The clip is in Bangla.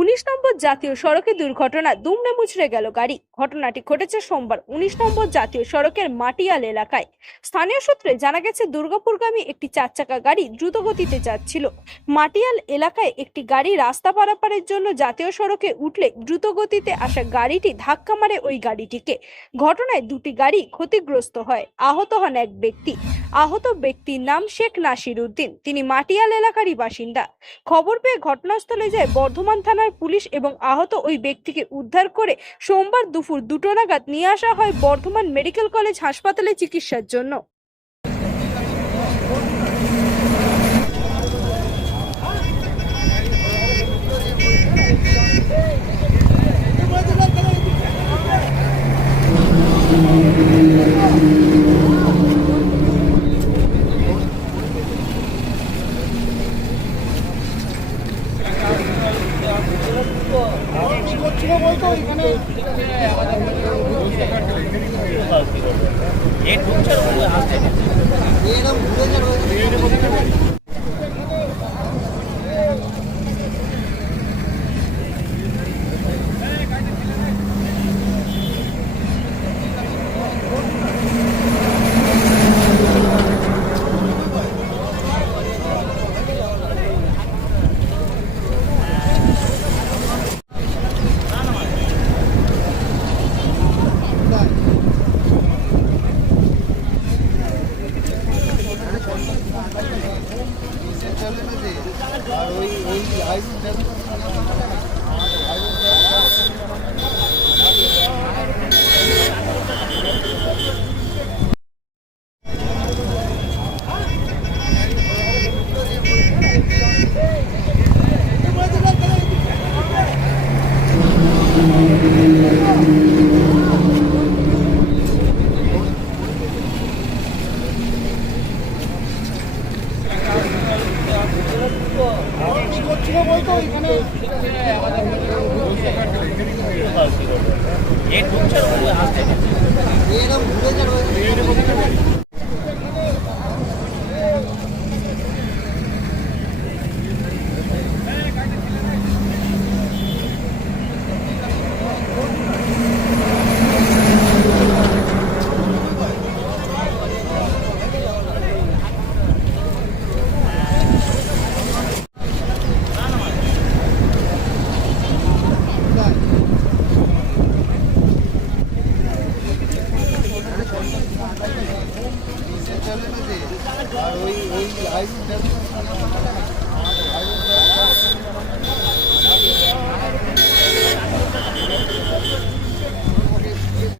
উনিশ নম্বর জাতীয় সড়কে দুর্ঘটনা দুমড়ে মুচড়ে গেল গাড়ি। ঘটনাটি ঘটেছে সোমবার উনিশ নম্বর জাতীয় সড়কের মাটিয়াল এলাকায়। স্থানীয় সূত্রে জানা গেছে, দুর্গাপুরগামী একটি চার চাকা গাড়ি দ্রুত গতিতে যাচ্ছিল। মাটিয়াল এলাকায় একটি গাড়ি রাস্তা পারাপারের জন্য জাতীয় সড়কে উঠলে দ্রুত গতিতে আসা গাড়িটি ধাক্কা মারে ওই গাড়িটিকে। ঘটনায় দুটি গাড়ি ক্ষতিগ্রস্ত হয়। আহত হন এক ব্যক্তি। আহত ব্যক্তির নাম শেখ নাসির উদ্দিন। তিনি মাটিয়াল এলাকারই বাসিন্দা। খবর পেয়ে ঘটনাস্থলে যায় বর্ধমান থানার পুলিশ এবং আহত ওই ব্যক্তিকে উদ্ধার করে সোমবার দুপুর দুটো নাগাদ নিয়ে আসা হয় বর্ধমান মেডিকেল কলেজ হাসপাতালে চিকিৎসার জন্য। এই ঢুকছে আর ওগুলো 大事です。আসছে না। এই আর ওই ওই